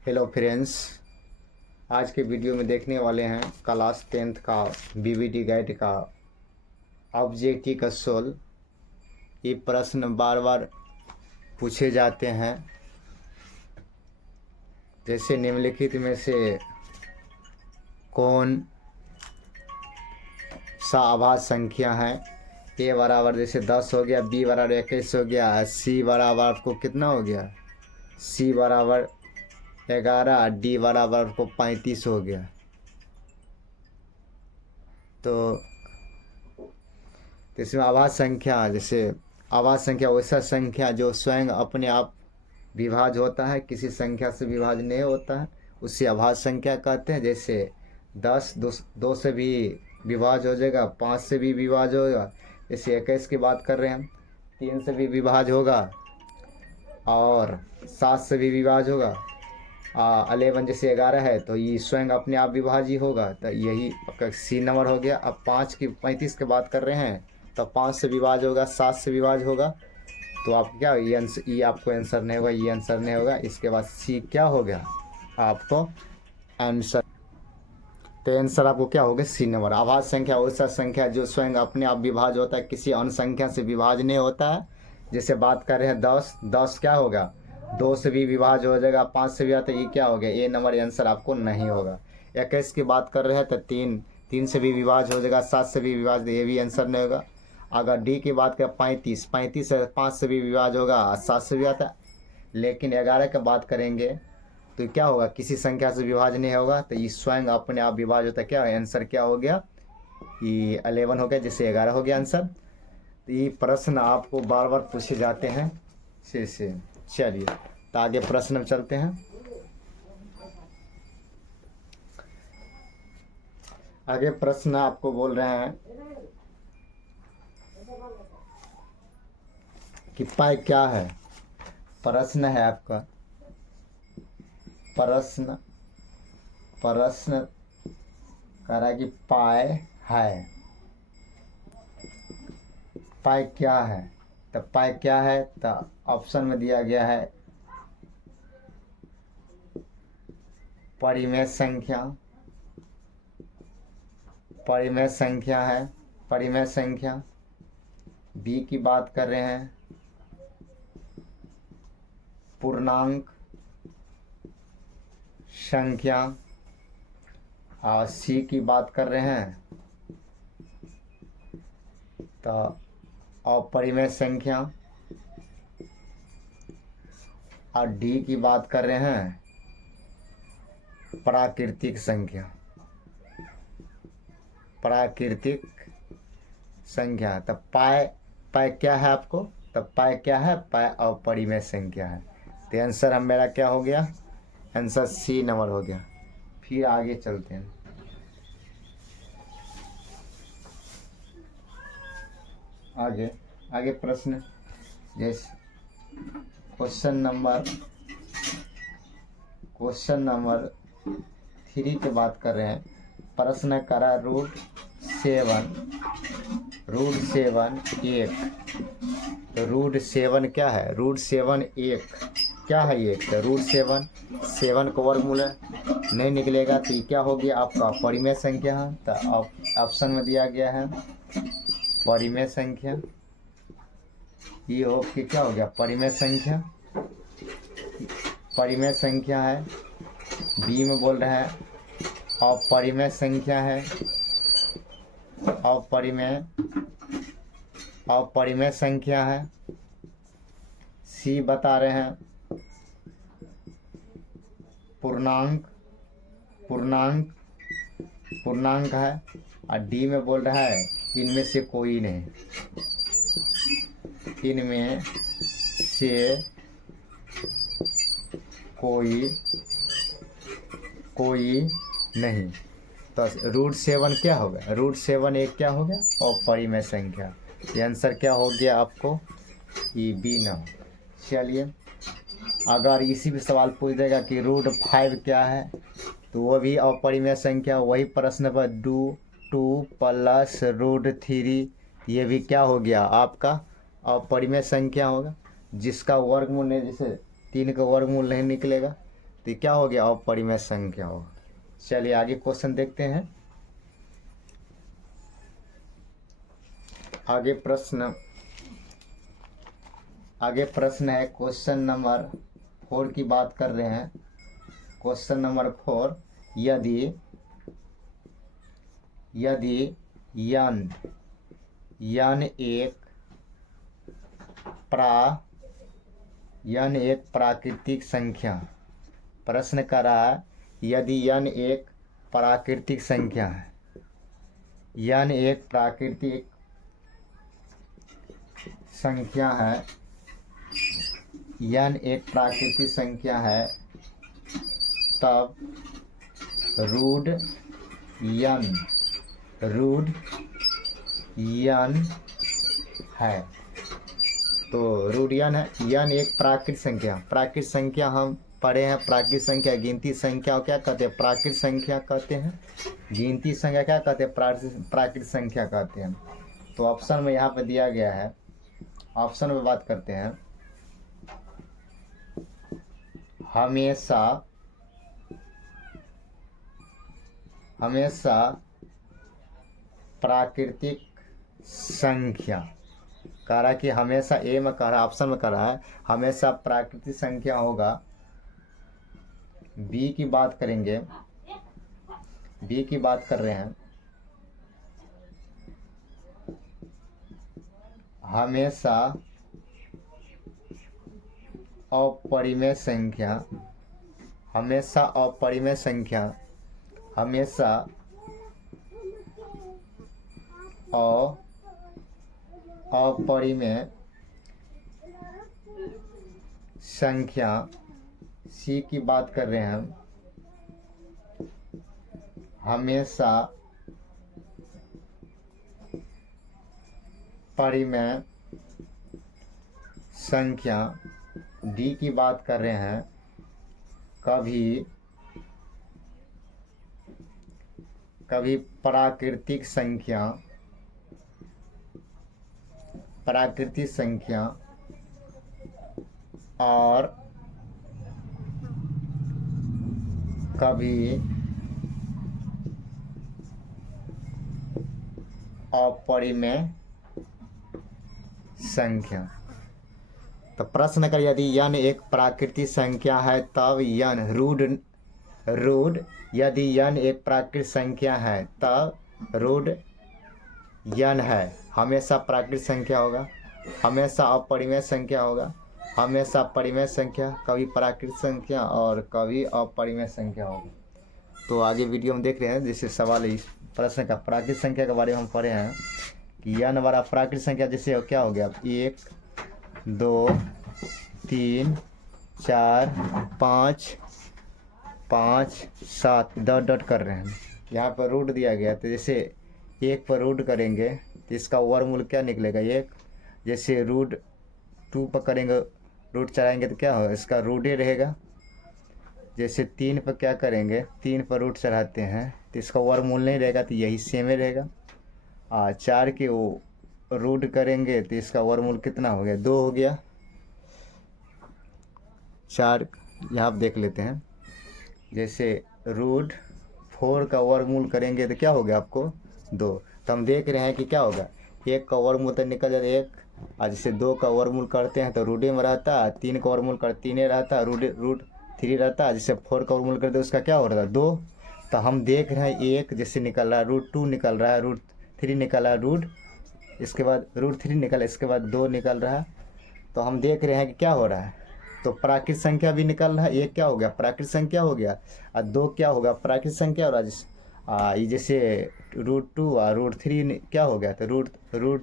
Hello friends, आज के video में देखने वाले हैं क्लास 10th का बीवीडी गाइड का ऑब्जेक्टिव का सोल्व। ये प्रश्न बार बार पूछे जाते हैं, जैसे निम्नलिखित में से कौन सा आभाज्य संख्या है। ए बराबर जैसे 10 हो गया, बी बराबर 21 हो गया, सी बराबर आपको कितना हो गया, सी बराबर 11, डी बराबर आपको 35 हो गया। तो इसमें आभाज्य संख्या, जैसे आभाज्य संख्या वैसा संख्या जो स्वयं अपने आप विभाज्य होता है, किसी संख्या से विभाज्य नहीं होता है, उसे आभाज्य संख्या कहते हैं। जैसे 10 दो से भी विभाज्य हो जाएगा, 5 से भी विभाज्य होगा। जैसे 21 की बात कर रहे हैं हम, 3 से भी विभाज्य होगा और 7 से भी विभाज्य होगा। 11 जैसे 11 है तो ये स्वयं अपने आप विभाज्य होगा, तो यही आपका सी नंबर हो गया। अब 35 की बात कर रहे हैं तो 5 से विभाज्य होगा, 7 से विभाज्य होगा, तो आप क्या ये आपको आंसर नहीं होगा, ये आंसर नहीं होगा। इसके बाद सी क्या हो गया आपको आंसर, तो आंसर आपको क्या होगा सी नंबर। आभाज्य संख्या वैसा संख्या जो स्वयं अपने आप विभाज्य होता है, किसी अन्य संख्या से विभाज्य नहीं होता है। जैसे बात कर रहे हैं 10 क्या होगा, 2 से भी विभाज्य हो जाएगा, 5 से भी आता है, ये क्या हो गया, ये नंबर आंसर आपको नहीं होगा। 21 की बात कर रहे हैं तो 3 से भी विभाज्य हो जाएगा, 7 से भी विभाज्य, ये भी आंसर नहीं होगा। अगर डी की बात करें 35 से 5 से भी विभाज्य होगा, 7 से भी आता है। लेकिन 11 की बात करेंगे तो क्या होगा, किसी संख्या से विभाज्य नहीं होगा, तो ये स्वयं अपने आप विभाज्य होता है। क्या आंसर क्या हो गया, ये 11 हो गया, जैसे 11 हो गया आंसर। तो ये प्रश्न आपको बार बार पूछे जाते हैं से चलिए तो आगे प्रश्न में चलते हैं। आगे प्रश्न आपको बोल रहे हैं कि पाई क्या है। प्रश्न है आपका, प्रश्न कह रहा है कि पाई है, पाई क्या है। तो पाई क्या है, तो ऑप्शन में दिया गया है परिमेय संख्या, परिमेय संख्या है, परिमेय संख्या। बी की बात कर रहे हैं पूर्णांक संख्या, और सी की बात कर रहे हैं तो अपरिमेय संख्या, और डी की बात कर रहे हैं प्राकृतिक संख्या, प्राकृतिक संख्या। तब पाई क्या है आपको, तब पाई क्या है, पाई अपरिमेय संख्या है। तो आंसर हम मेरा क्या हो गया, आंसर सी नंबर हो गया। फिर आगे चलते हैं। आगे प्रश्न, जैसे क्वेश्चन नंबर 3 की बात कर रहे हैं। प्रश्न करा √7 1, तो √7 क्या है, √7 1 क्या है, ये तो √7 का वर्गमूल नहीं निकलेगा, तो ये क्या हो गया आपका परिमेय संख्या है। तो ऑप्शन में दिया गया है परिमेय संख्या, ये हो कि क्या हो गया परिमेय संख्या, परिमेय संख्या है। बी में बोल रहे हैं अपरिमेय संख्या है, अपरिमेय संख्या है। सी बता रहे हैं पूर्णांक है, और डी में बोल रहा है इनमें से कोई नहीं, इनमें से कोई नहीं। तो √7 क्या होगा, √7 एक क्या हो गया और परिमेय संख्या। ये आंसर क्या हो गया आपको, ये बी ना। चलिए, अगर इसी भी सवाल पूछ देगा कि √5 क्या है, तो वो भी अपरिमेय संख्या। वही प्रश्न पर 2 + √3, ये भी क्या हो गया आपका अपरिमेय संख्या होगा, जिसका वर्गमूल नहीं, जैसे 3 का वर्गमूल नहीं निकलेगा। तो ये क्या हो गया, अपरिमेय संख्या हो। चलिए आगे क्वेश्चन देखते हैं। आगे प्रश्न है क्वेश्चन नंबर 4 की बात कर रहे हैं। क्वेश्चन नंबर 4, यदि यन एक प्राकृतिक संख्या, प्रश्न कर रहा है यदि यन एक प्राकृतिक संख्या है, यन एक प्राकृतिक संख्या है, यन एक प्राकृतिक संख्या है, तब रूट यन है। तो रूट यन है। यन एक प्राकृतिक संख्या हम पढ़े हैं। प्राकृतिक संख्या गिनती संख्या क्या कहते हैं, प्राकृतिक संख्या कहते हैं। गिनती संख्या क्या कहते हैं, प्राकृतिक संख्या कहते हैं। तो ऑप्शन में यहाँ पे दिया गया है, ऑप्शन में बात करते हैं। हमेशा प्राकृतिक संख्या कह रहा है कि हमेशा ए में कह रहा है, ऑप्शन में कह रहा है हमेशा प्राकृतिक संख्या होगा। बी की बात करेंगे, बी की बात कर रहे हैं, हमेशा अपरिमेय संख्या, हमेशा अपरिमेय संख्या, हमेशा अपरिमेय संख्या। सी की बात कर रहे हैं हम, हमेशा परिमेय संख्या। डी की बात कर रहे हैं कभी प्राकृतिक संख्या और कभी अपरिमेय संख्या। तो प्रश्न कर, यदि यन एक प्राकृतिक संख्या है तब यन रूट यदि यन एक प्राकृतिक संख्या है तब रूट यन है। हमेशा प्राकृतिक संख्या होगा, हमेशा अपरिमेय संख्या होगा, हमेशा परिमेय संख्या, कभी प्राकृतिक संख्या और कभी अपरिमेय संख्या होगी। तो आगे वीडियो में देख रहे हैं, जैसे सवाल इस प्रश्न का प्राकृतिक संख्या के बारे में हम पढ़े हैं कि यन वाला प्राकृतिक संख्या जैसे क्या हो गया, 1 2 3 4 5 7 डॉट कर रहे हैं। यहाँ पर रूट दिया गया, तो जैसे 1 पर रूट करेंगे तो इसका वर्गमूल क्या निकलेगा 1। जैसे रूट 2 पर करेंगे, रूट चढ़ाएंगे तो क्या होगा, इसका रूट ही रहेगा। जैसे 3 पर क्या करेंगे, 3 पर रूट चढ़ाते हैं तो इसका वर्गमूल नहीं रहेगा, तो यही सेम ही रहेगा। 4 के वो रूट करेंगे तो इसका वर्गमूल कितना हो गया, 2 हो गया। 4 यहाँ देख लेते हैं, जैसे रूट 4 का वर्गमूल करेंगे तो क्या हो गया आपको 2। तो हम देख रहे हैं कि क्या होगा, 1 का वर्गमूल तो निकल जाता है 1, और जैसे 2 का वर्गमूल करते हैं तो रूट में रहता है, 3 का वर्गमूल कर 3 रहता है, रूट 3 रहता है। जैसे 4 का वर्गमूल करते हैं उसका क्या हो रहा है 2। तो हम देख रहे हैं 1 जैसे निकल रहा है, रूट 2 निकल रहा है, रूट 3 निकल रहा है, इसके बाद रूट 3 निकला, इसके बाद 2 निकल रहा है। तो हम देख रहे हैं कि क्या हो रहा है, तो प्राकृतिक संख्या भी निकल रहा है। 1 क्या हो गया, प्राकृतिक संख्या हो गया, और 2 क्या होगा, प्राकृतिक संख्या। और ये जैसे रूट 2 और रूट 3 क्या हो गया, तो रूट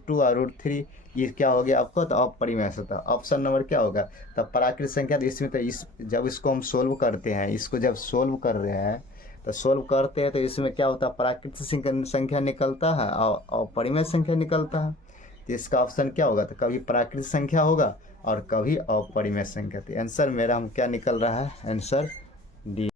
2 और रूट 3 ये क्या हो गया आपको, तो अपरिमेय होता। ऑप्शन नंबर क्या होगा, तो प्राकृतिक संख्या। तो इसमें तो जब इसको हम सोल्व करते हैं, इसको जब सोल्व कर रहे हैं तो सोल्व करते हैं तो इसमें क्या होता है, प्राकृतिक संख्या निकलता है और अपरिमेय संख्या निकलता है। तो इसका ऑप्शन क्या होगा, तो कभी प्राकृतिक संख्या होगा और कभी अपरिमेय संख्या। तो आंसर मेरा हम क्या निकल रहा है, आंसर डी।